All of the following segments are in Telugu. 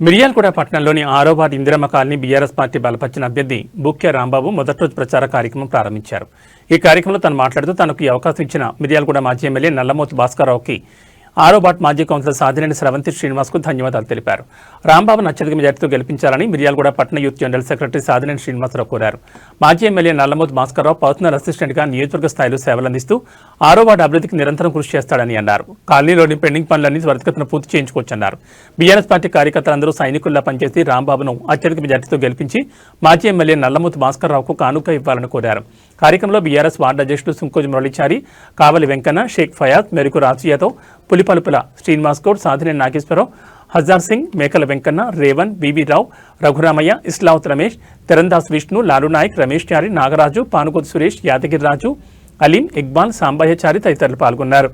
మిర్యాలగూడ పట్టణంలోని 6వ ward Indiramma colony BRS party బలపరిచిన అభ్యర్థి బుక్కే రాంబాబు మొదటి రోజు ప్రచార కార్యక్రమం ప్రారంభించారు. ఈ కార్యక్రమంలో తను మాట్లాడుతూ తనకు ఈ అవకాశం ఇచ్చిన మిర్యాలగూడ మాజీ ఎమ్మెల్యే నల్లమోతు భాస్కరరావుకి 6వ వార్డు మాజీ కౌన్సిలర్ సాధినేని స్రవంతి శ్రీనివాస్కు ధన్యవాదాలు తెలిపారు. రాంబాబును అత్యధిక మెజార్టీతో గెలిపించాలని మిర్యాలగూడ పట్టణ youth general secretary Sadhineni Srinivasarao కోరారు. మాజీ ఎమ్మెల్యే నల్లమోతు భాస్కరరావు పర్సనల్ అసిస్టెంట్గా నియోజకవర్గ స్థాయిలో సేవలందిస్తూ 6వ వార్డు అభివృద్ధికి నిరంతరం కృషి చేస్తాడని అన్నారు. కాలనీలోని పెండింగ్ పనులన్నీ త్వరితగతిన పూర్తి చేయించుకోవచ్చన్నారు. బీఆర్ఎస్ పార్టీ కార్యకర్తలందరూ సైనికుల్లా పనిచేసి రాంబాబును అత్యధిక మెజార్టీతో గెలిపించి మాజీ ఎమ్మెల్యే నల్లమోతు భాస్కరరావుకు కానుక ఇవ్వాలని కోరారు. కార్యక్రమంలో బీఆర్ఎస్ వార్డు అధ్యక్షులు సుంకోజు మురళీచారి, కావలి వెంకన్న, షేక్ ఫయాజ్, మెరుకు రాజు పులిపలుపుల శ్రీనివాస్ గౌడ్, సాధినేని నాగేశ్వరరావు, హజార్ సింగ్, మేకల వెంకన్న, రేవన్, బీబీ రావు, రఘురామయ్య, ఇస్లావత్ రమేష్, తెరందాస్ విష్ణు, లాలు నాయక్, రమేష్ చారి, నాగరాజు, పానుగోతు సురేష్, యాదగిరి రాజు, అలీం, ఇక్బాల్, సాంబయ్యచారి తదితరులు పాల్గొన్నారు.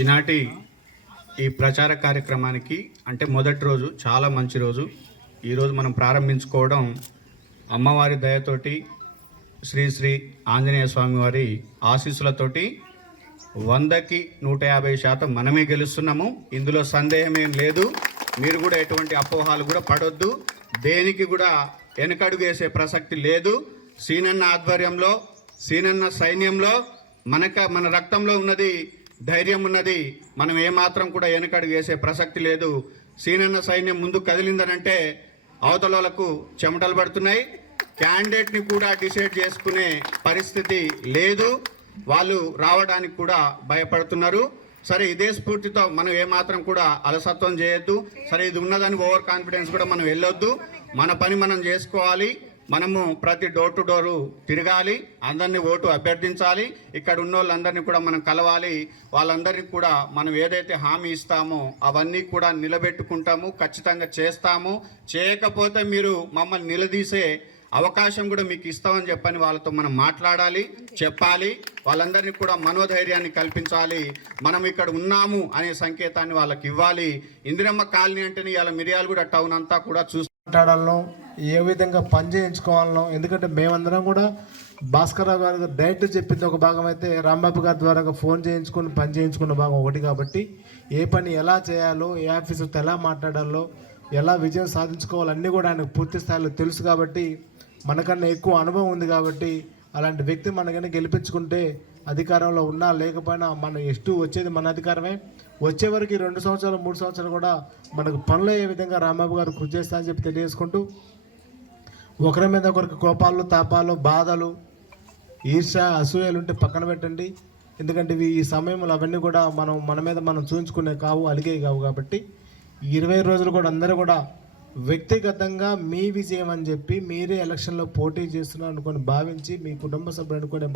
ఈనాటి ఈ ప్రచార కార్యక్రమానికి అంటే మొదటి రోజు చాలా మంచి రోజు. ఈరోజు మనం ప్రారంభించుకోవడం అమ్మవారి దయతోటి, శ్రీ శ్రీ ఆంజనేయ స్వామి వారి ఆశీస్సులతోటి 100కి 150% మనమే గెలుస్తున్నాము. ఇందులో సందేహమేం లేదు. మీరు కూడా ఎటువంటి అపోహాలు కూడా పడొద్దు. దేనికి కూడా వెనకడుగు వేసే ప్రసక్తి లేదు. సీనన్న ఆధ్వర్యంలో, సీనన్న సైన్యంలో మన రక్తంలో ఉన్నది, ధైర్యం ఉన్నది. మనం ఏమాత్రం కూడా వెనకడుగు వేసే ప్రసక్తి లేదు. సీనన్న సైన్యం ముందు కదిలిందనంటే అవతలకు చెమటలు పడుతున్నాయి. క్యాండిడేట్ని కూడా డిసైడ్ చేసుకునే పరిస్థితి లేదు. వాళ్ళు రావడానికి కూడా భయపడుతున్నారు. సరే, ఇదే స్ఫూర్తితో మనం ఏమాత్రం కూడా అలసత్వం చేయొద్దు. సరే, ఇది ఉన్నదని ఓవర్ కాన్ఫిడెన్స్ కూడా మనం వెళ్ళొద్దు. మన పని మనం చేసుకోవాలి. మనము ప్రతి డోర్ టు డోరు తిరగాలి, అందరినీ ఓటు అభ్యర్థించాలి. ఇక్కడ ఉన్న వాళ్ళందరినీ కూడా మనం కలవాలి. వాళ్ళందరినీ కూడా మనం ఏదైతే హామీ ఇస్తామో అవన్నీ కూడా నిలబెట్టుకుంటాము, ఖచ్చితంగా చేస్తాము. చేయకపోతే మీరు మమ్మల్ని నిలదీసే అవకాశం కూడా మీకు ఇస్తామని చెప్పని వాళ్ళతో మనం మాట్లాడాలి, చెప్పాలి. వాళ్ళందరినీ కూడా మనోధైర్యాన్ని కల్పించాలి. మనం ఇక్కడ ఉన్నాము అనే సంకేతాన్ని వాళ్ళకి ఇవ్వాలి. ఇందిరమ్మ కాలనీ అంటేనే ఇలా మిర్యాలగూడ టౌన్ అంతా కూడా మాట్లాడాలనో, ఏ విధంగా పని చేయించుకోవాలనో. ఎందుకంటే మేమందరం కూడా భాస్కరరావు గారు డైరెక్ట్ చెప్పింది ఒక భాగం అయితే, రాంబాబు గారి ద్వారా ఫోన్ చేయించుకొని పని చేయించుకున్న భాగం ఒకటి. కాబట్టి ఏ పని ఎలా చేయాలో, ఏ ఆఫీసర్తో ఎలా మాట్లాడాలో, ఎలా విజయం సాధించుకోవాలో అన్నీ కూడా ఆయనకు పూర్తి స్థాయిలో తెలుసు. కాబట్టి మనకన్నా ఎక్కువ అనుభవం ఉంది. కాబట్టి అలాంటి వ్యక్తి మనకన్నా గెలిపించుకుంటే అధికారంలో ఉన్నా లేకపోయినా మన ఎస్టు వచ్చేది మన అధికారమే. వచ్చే వరకు 2 సంవత్సరాలు 3 సంవత్సరాలు కూడా మనకు పనులు అయ్యే విధంగా రాంబాబు గారు కృషి చేస్తారని చెప్పి తెలియజేసుకుంటూ, ఒకరి మీద ఒకరికి కోపాలు, తాపాలు, బాధలు, ఈర్ష, అసూయలు ఉంటే పక్కన పెట్టండి. ఎందుకంటే ఈ సమయంలో అవన్నీ కూడా మన మీద మనం చూపించుకునే కావు, అలిగే కావు. కాబట్టి 20 రోజులు కూడా అందరూ కూడా వ్యక్తిగతంగా మీ విజయం అని చెప్పి, మీరే ఎలక్షన్లో పోటీ చేస్తున్నారు అనుకొని భావించి, మీ కుటుంబ సభ్యులు అనుకునే